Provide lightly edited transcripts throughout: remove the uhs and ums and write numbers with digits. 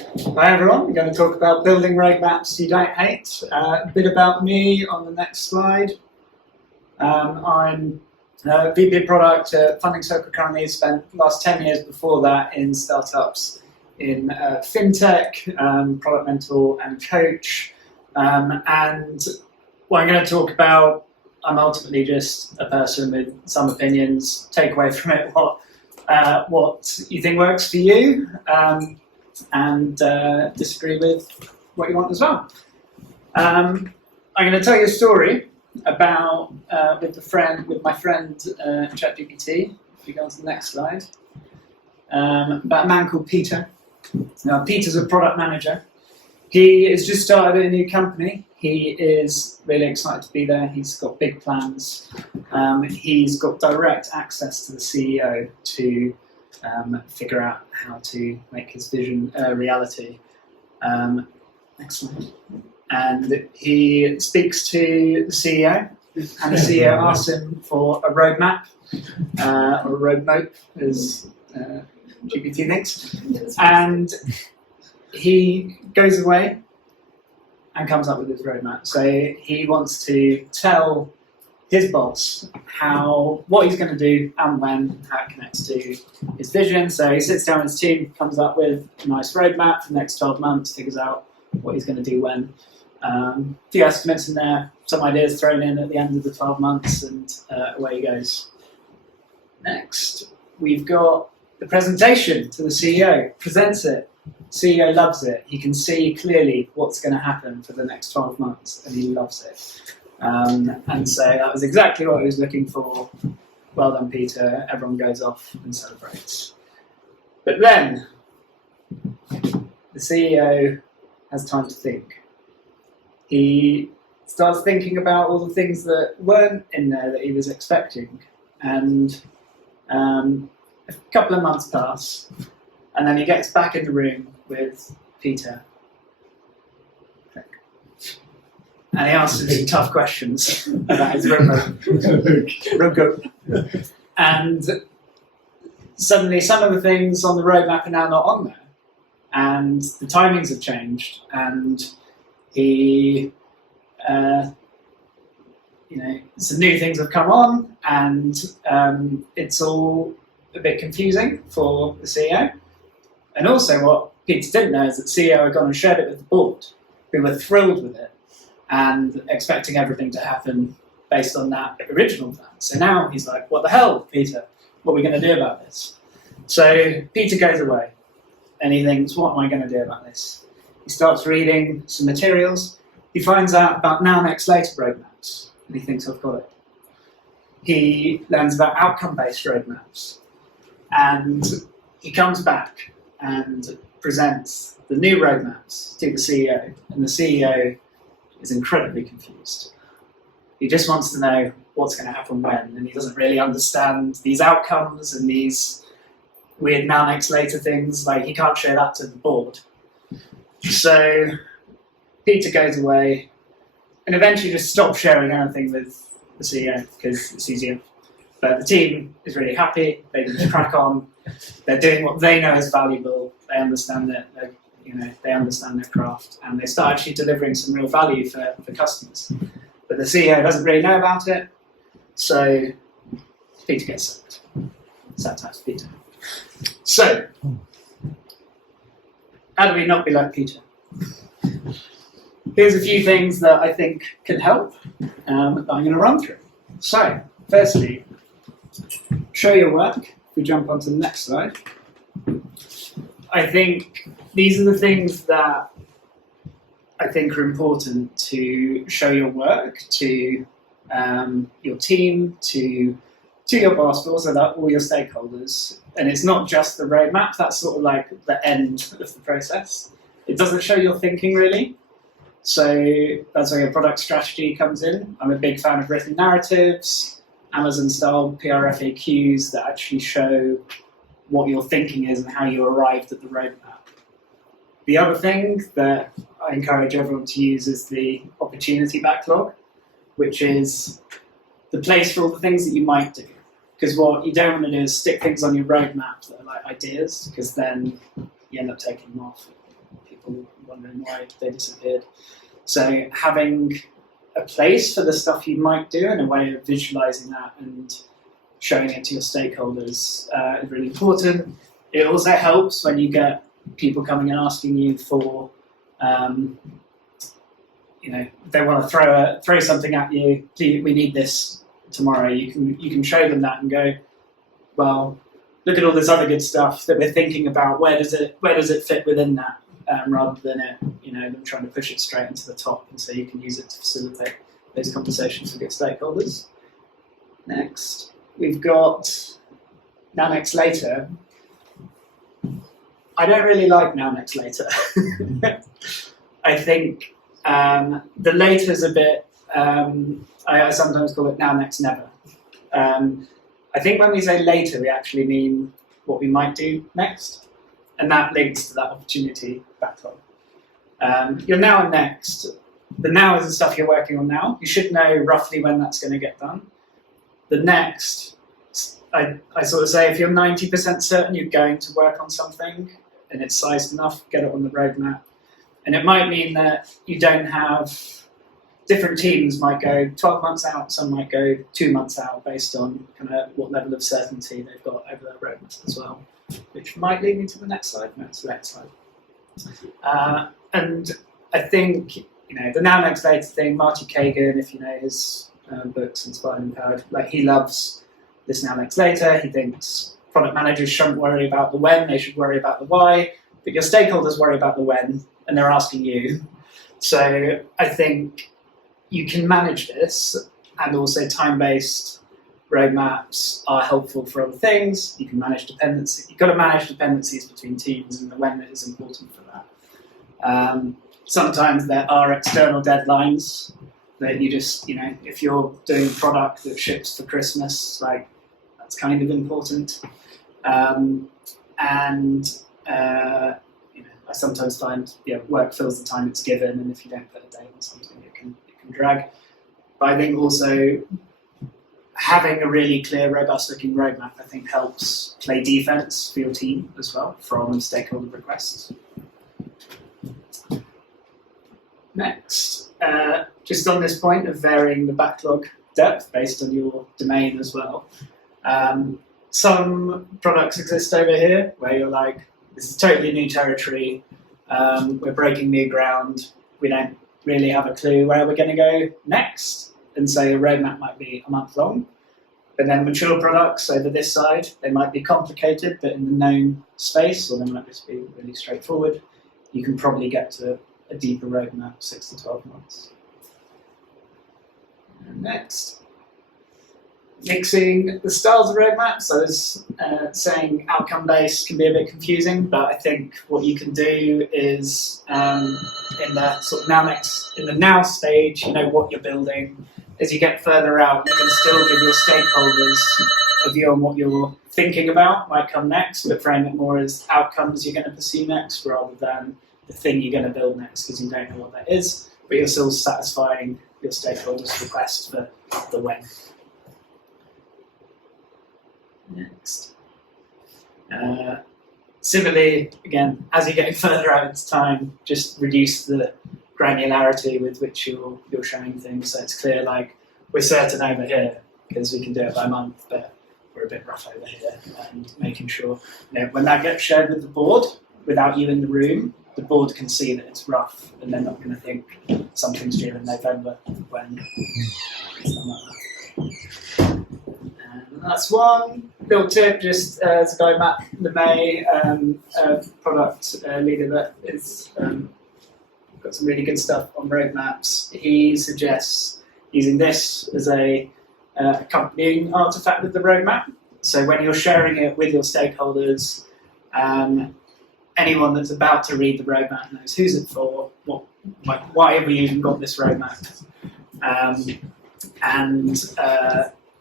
Hi everyone, we're going to talk about building roadmaps you don't hate. A bit about me on the next slide. I'm VP product at Funding Circle currently. Spent the last 10 years before that in startups in fintech, product mentor and coach. And what I'm going to talk about, I'm ultimately just a person with some opinions. Take away from it what you think works for you. And disagree with what you want as well. I'm going to tell you a story about with my friend ChatGPT. If you go on to the next slide, about a man called Peter. Now, Peter's a product manager. He has just started a new company. He is really excited to be there. He's got big plans. He's got direct access to the CEO to figure out how to make his vision a reality. Next slide. And he speaks to the CEO, and the CEO asks him for a roadmap, or a roadmap, as GPT thinks. And he goes away and comes up with his roadmap. So he wants to tell his boss what he's going to do and when, how it connects to his vision. So he sits down with his team, comes up with a nice roadmap for the next 12 months, figures out what he's going to do when. A few estimates in there, some ideas thrown in at the end of the 12 months, and away he goes. Next, we've got the presentation to the CEO. Presents it. CEO loves it. He can see clearly what's going to happen for the next 12 months, and he loves it. And so that was exactly what he was looking for. Well done, Peter. Everyone goes off and celebrates. But then, the CEO has time to think. He starts thinking about all the things that weren't in there that he was expecting. And a couple of months pass, and then he gets back in the room with Peter. And he asks him some tough questions about his roadmap. And suddenly some of the things on the roadmap are now not on there. And the timings have changed. And he, some new things have come on, and it's all a bit confusing for the CEO. And also what Peter didn't know is that the CEO had gone and shared it with the board, who were thrilled with it and expecting everything to happen based on that original plan. So now he's like, what the hell, Peter? What are we going to do about this? So Peter goes away and he thinks, what am I going to do about this? He starts reading some materials. He finds out about now, next, later roadmaps, and he thinks, I've got it. He learns about outcome-based roadmaps, and he comes back and presents the new roadmaps to the CEO, and the CEO is incredibly confused. He just wants to know what's going to happen when, and he doesn't really understand these outcomes and these weird now, next, later things. Like, he can't share that to the board. So Peter goes away and eventually just stops sharing anything with the CEO because it's easier. But the team is really happy. They can just crack on. They're doing what they know is valuable. They understand that they understand their craft, and they start actually delivering some real value for customers. But the CEO doesn't really know about it, so Peter gets sacked. Sometimes Peter. So, how do we not be like Peter? Here's a few things that I think can help that I'm going to run through. So, firstly, show your work. If we jump onto the next slide. I think these are the things that I think are important to show your work to your team, to your boss, but also all your stakeholders. And it's not just the roadmap, that's sort of like the end of the process. It doesn't show your thinking really. So that's where your product strategy comes in. I'm a big fan of written narratives, Amazon-style PR FAQs that actually show what your thinking is and how you arrived at the roadmap. The other thing that I encourage everyone to use is the opportunity backlog, which is the place for all the things that you might do. Because what you don't want to do is stick things on your roadmap that are like ideas, because then you end up taking them off. people wondering why they disappeared. So having a place for the stuff you might do and a way of visualizing that and showing it to your stakeholders is really important. It also helps when you get people coming and asking you for, they want to throw something at you. We need this tomorrow. You can show them that and go, well, look at all this other good stuff that we're thinking about. Where does it fit within that? Rather than them trying to push it straight into the top, and so you can use it to facilitate those conversations with your stakeholders. Next, we've got now next later. I don't really like now next later. I think the later is a bit. I sometimes call it now next never. I think when we say later, we actually mean what we might do next. And that links to that opportunity backlog. Your now and next. The now is the stuff you're working on now. You should know roughly when that's going to get done. The next, I sort of say if you're 90% certain you're going to work on something and it's sized enough, get it on the roadmap. And it might mean that you don't have, different teams might go 12 months out, some might go 2 months out based on kind of what level of certainty they've got over their roadmap as well. Which might lead me to the next slide. No, it's the next slide. And I think, the now next later thing, Marty Kagan, if you know his books, Inspired and Empowered, he loves this now next later. He thinks product managers shouldn't worry about the when, they should worry about the why, but your stakeholders worry about the when, and they're asking you. So I think you can manage this, and also time-based roadmaps are helpful for other things. You can manage dependencies. You've got to manage dependencies between teams, and the when is important for that. Sometimes there are external deadlines that you just, if you're doing a product that ships for Christmas, that's kind of important. I sometimes find work fills the time it's given, and if you don't put a date on something, it can drag. But I think also having a really clear, robust-looking roadmap, I think, helps play defense for your team as well from stakeholder requests. Next, just on this point of varying the backlog depth based on your domain as well. Some products exist over here where you're like, this is totally new territory, we're breaking new ground, we don't really have a clue where we're going to go next. And so your roadmap might be a month long. But then mature products over this side, they might be complicated, but in the known space, or they might just be really straightforward. You can probably get to a deeper roadmap, 6 to 12 months. And next, mixing the styles of roadmaps. So I was saying outcome-based can be a bit confusing, but I think what you can do is in the sort of in the now stage, you know what you're building. As you get further out, you can still give your stakeholders a view on what you're thinking about might come next, but frame it more as outcomes you're going to pursue next rather than the thing you're going to build next, because you don't know what that is, but you're still satisfying your stakeholders' request for the when. Next. Similarly, again, as you're getting further out into time, just reduce the granularity with which you're showing things, so it's clear, like, we're certain over here because we can do it by month, but we're a bit rough over here, and making sure, when that gets shared with the board without you in the room, the board can see that it's rough, and they're not going to think something's due in November when it's not like that. And that's one little tip, just as a guy, Matt LeMay, a product leader that is got some really good stuff on roadmaps. He suggests using this as a accompanying artifact with the roadmap. So when you're sharing it with your stakeholders, anyone that's about to read the roadmap knows who's it for, why have we even got this roadmap, and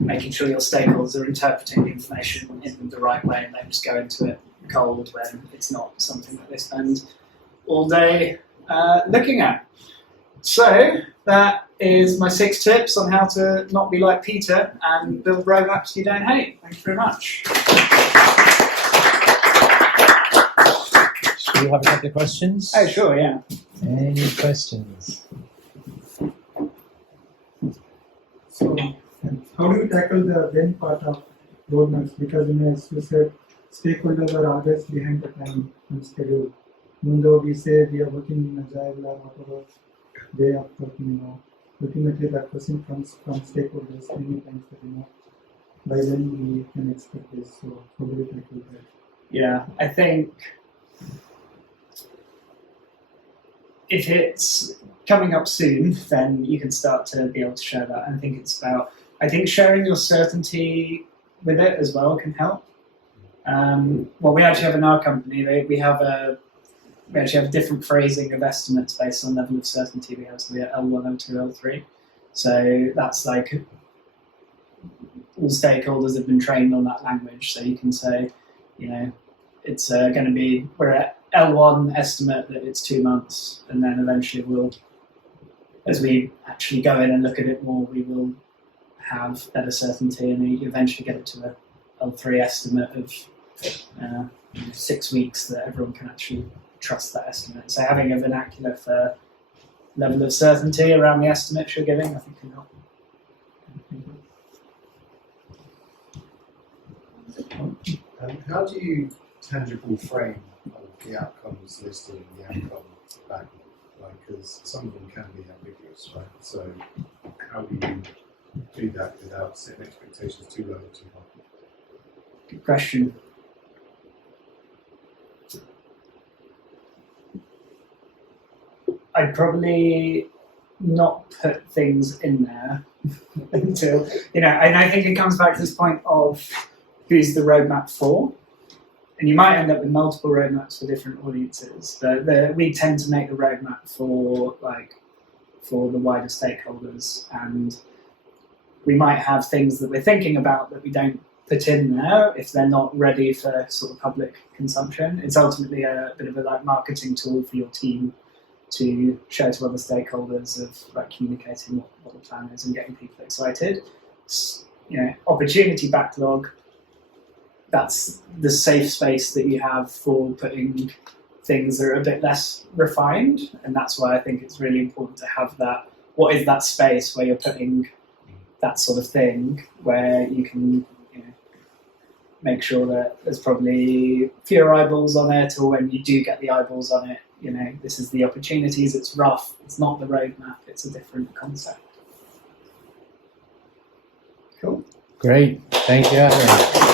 making sure your stakeholders are interpreting the information in the right way and don't just go into it cold when it's not something that they spend all day looking at. So that is my 6 tips on how to not be like Peter and build roadmaps you don't hate. Thank you very much. you have a couple of questions? Oh, sure, yeah. Any questions? So, how do you tackle the when part of roadmaps? Because as you said, stakeholders are always behind the time and schedule. Even though we say we are working in agile or whatever way of working, ultimately that question comes from stakeholders many times that by when we can expect this. So how do you tackle that? Yeah, I think if it's coming up soon, then you can start to be able to share that. I think it's about, sharing your certainty with it as well can help. Well, we actually have in our company, we actually have different phrasing of estimates based on level of certainty we have. So we have L1, L2, L3. So that's like all stakeholders have been trained on that language. So you can say, it's going to be, we're at L1 estimate that it's 2 months, and then eventually as we actually go in and look at it more, we will have better certainty, and you eventually get it to a L3 estimate of 6 weeks that everyone can actually trust that estimate. So having a vernacular for level of certainty around the estimates you're giving, I think can help. How do you tangible frame the outcomes listed in the outcome backlog? Because some of them can be ambiguous, right? So how do you do that without setting expectations too low or too high? Good question. I'd probably not put things in there until, and I think it comes back to this point of who's the roadmap for. And you might end up with multiple roadmaps for different audiences. But we tend to make the roadmap for the wider stakeholders, and we might have things that we're thinking about that we don't put in there if they're not ready for sort of public consumption. It's ultimately a bit of a marketing tool for your team to show to other stakeholders of communicating what the plan is and getting people excited. Opportunity backlog, that's the safe space that you have for putting things that are a bit less refined, and that's why I think it's really important to have that. What is that space where you're putting that sort of thing, where you can make sure that there's probably fewer eyeballs on it, or when you do get the eyeballs on it, this is the opportunities, it's rough, it's not the roadmap, it's a different concept. Cool. Great, thank you, Adam.